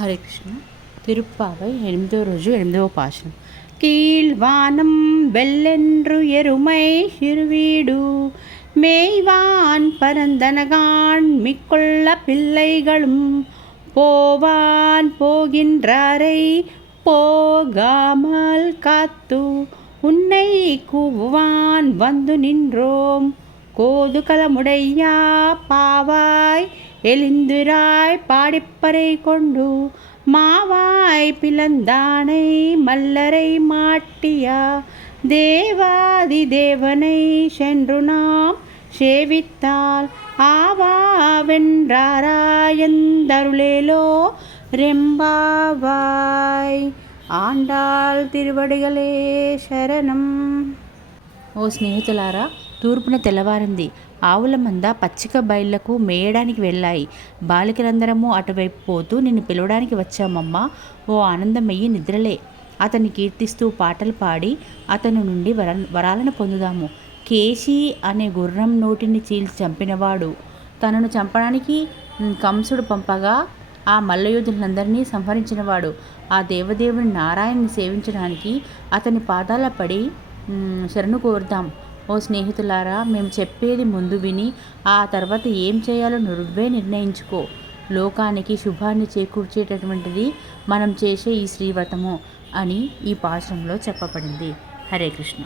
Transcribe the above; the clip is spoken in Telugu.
హరే కృష్ణ. తిరుప్పావై 8వ రోజు 8వ పాశనం. கீழ்வானம் வெள்ளென்று எருமை சிறுவீடு மேய்வான் பரந்தனகான் மிக்கொள்ள பிள்ளைகளும் போவான் போகின்றாரை போகாமல் காத்து உன்னை கூவுவான் வந்து நின்றோம் கோதுகலமுடையா பாவாய் எலிந்துராய் பாடிப்பறை கொண்டு மாவாய் பிளந்தானை மல்லரை மாட்டியா தேவாதி தேவனை சென்று நாம் சேவித்தால் ஆவாவென்றாராயந்தருளேலோ ரெம்பாவாய். ఆండాళ్ తిరువడిగలే శరణం. ఓ స్నేహితులారా, తూర్పున తెల్లవారింది. ఆవుల మంద పచ్చిక బయళ్లకు మేయడానికి వెళ్ళాయి. బాలికలందరము అటువైపు పోతూ నిన్ను పిలవడానికి వచ్చామమ్మా. ఓ ఆనందమయ్యి నిద్రలే. అతన్ని కీర్తిస్తూ పాటలు పాడి అతని నుండి వరాలను పొందుదాము. కేశి అనే గుర్రం నోటిని చీల్చి చంపినవాడు, తనను చంపడానికి కంసుడు పంపగా ఆ మల్లయోధులందరినీ సంహరించినవాడు, ఆ దేవదేవుని నారాయణని సేవించడానికి అతని పాదాల పడి శరణు కోరుదాం. ఓ స్నేహితులారా, మేము చెప్పేది ముందు విని ఆ తర్వాత ఏం చేయాలో నువ్వే నిర్ణయించుకో. లోకానికి శుభాన్ని చేకూర్చేటటువంటిది మనం చేసే ఈ శ్రీవ్రతము అని ఈ పాశంలో చెప్పబడింది. హరే కృష్ణ.